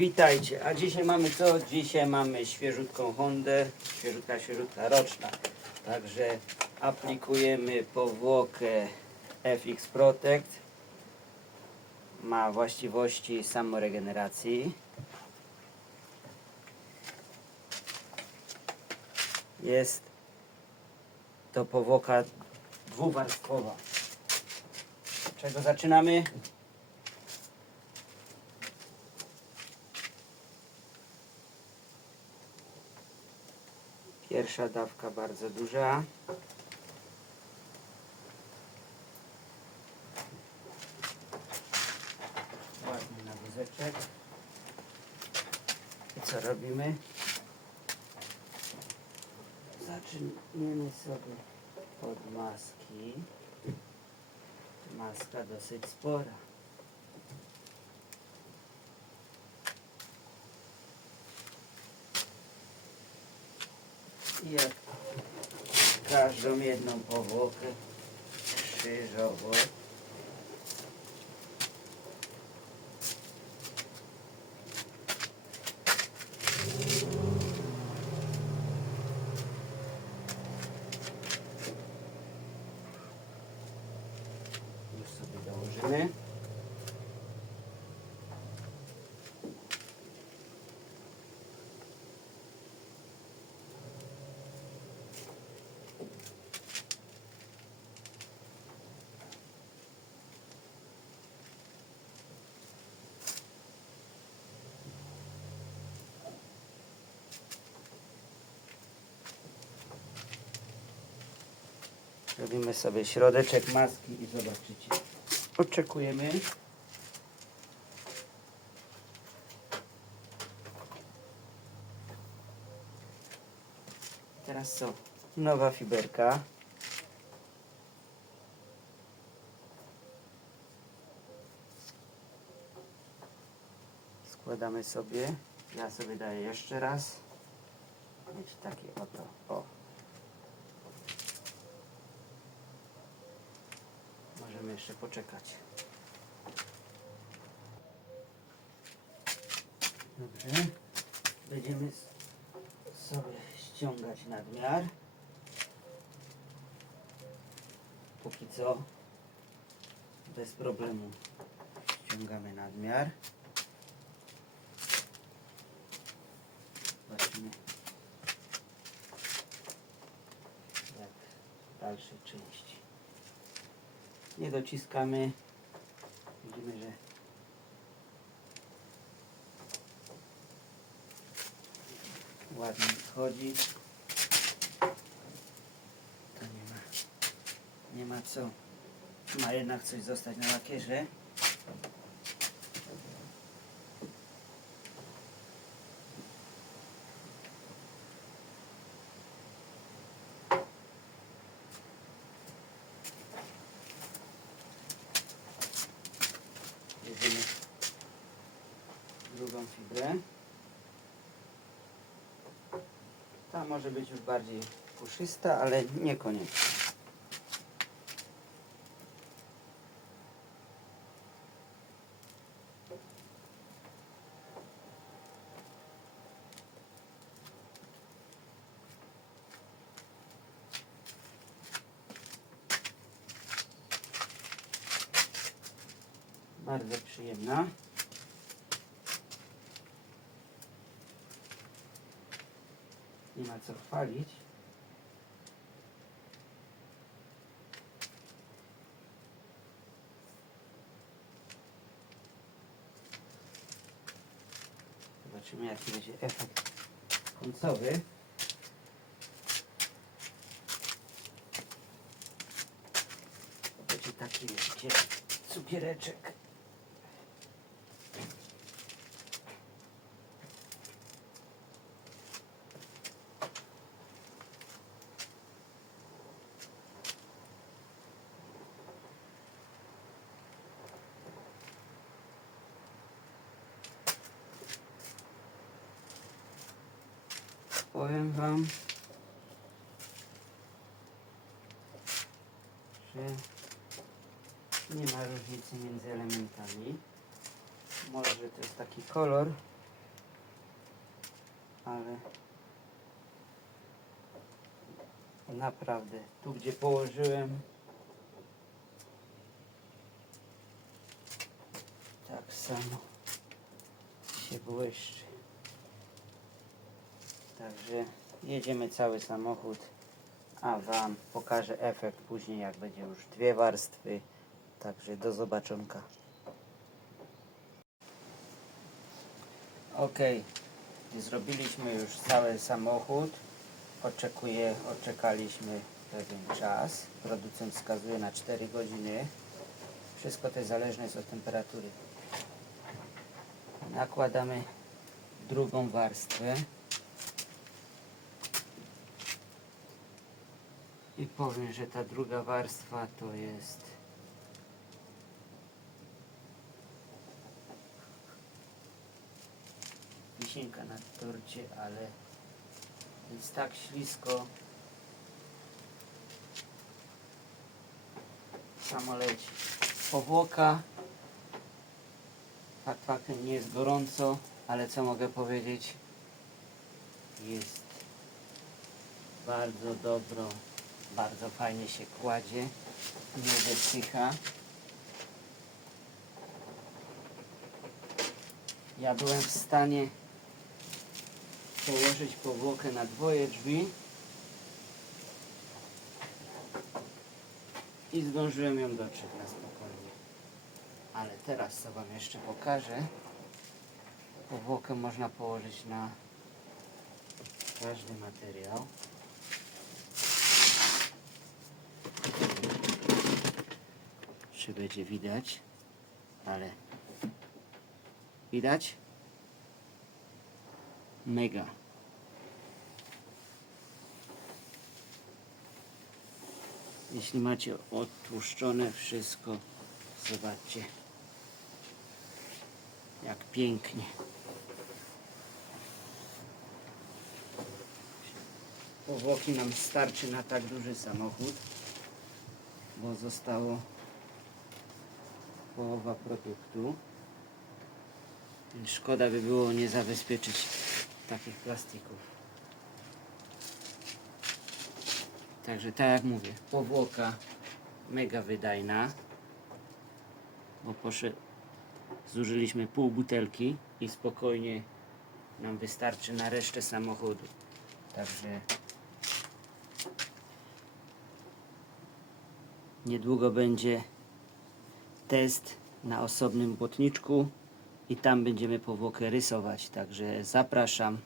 Witajcie, a dzisiaj mamy co? Dzisiaj mamy świeżutką Hondę, świeżutka, świeżutka roczna. Także aplikujemy powłokę FX Protect. Ma właściwości samoregeneracji. Jest to powłoka dwuwarstwowa. Czego zaczynamy? Pierwsza dawka bardzo duża. Ładnie na wózeczek. I co robimy? Zaczniemy sobie od maski. Maska dosyć spora. I jak każdą jedną powłokę krzyżowo już sobie dołożymy. Robimy sobie środeczek maski i zobaczycie. Oczekujemy. Teraz co? Nowa fiberka. Składamy sobie. Ja sobie daję jeszcze raz. Mieć takie oto. O. Możemy jeszcze poczekać. Dobrze. Będziemy sobie ściągać nadmiar. Póki co bez problemu ściągamy nadmiar. Zobaczymy jak w dalszej części nie dociskamy. Widzimy, że ładnie wchodzi. To nie ma, nie ma co. Ma jednak coś zostać na lakierze. Drugą fibrę. Ta może być już bardziej puszysta, ale niekoniecznie. Bardzo przyjemna. Nie ma co chwalić. Zobaczymy jaki będzie efekt końcowy. To będzie taki wiecie, cukiereczek. Powiem Wam, że nie ma różnicy między elementami. Może to jest taki kolor, ale naprawdę tu gdzie położyłem tak samo się błyszczy. Także jedziemy cały samochód, a Wam pokażę efekt później jak będzie już dwie warstwy. Także do zobaczonka. Ok, zrobiliśmy już cały samochód. Oczekuje, oczekaliśmy pewien czas. Producent wskazuje na 4 godziny. Wszystko to zależne jest od temperatury. Nakładamy drugą warstwę. I powiem, że ta druga warstwa to jest wisienka na torcie, ale jest tak ślisko. Samo leci. Powłoka. Fakt faktem nie jest gorąco, ale co mogę powiedzieć? Jest bardzo dobro, bardzo fajnie się kładzie, nie wysycha. Ja byłem w stanie położyć powłokę na dwoje drzwi i zdążyłem ją dotrzeć na spokojnie. Ale teraz co Wam jeszcze pokażę. Powłokę można położyć na każdy materiał. Czy będzie widać? Ale widać? Mega. Jeśli macie odtłuszczone wszystko, zobaczcie jak pięknie. Powłoki nam starczy na tak duży samochód, bo zostało połowa produktu. Szkoda by było nie zabezpieczyć takich plastików. Także tak jak mówię, powłoka mega wydajna, bo poszedł, zużyliśmy pół butelki i spokojnie nam wystarczy na resztę samochodu. Także niedługo będzie test na osobnym błotniczku i tam będziemy powłokę rysować. Także zapraszam.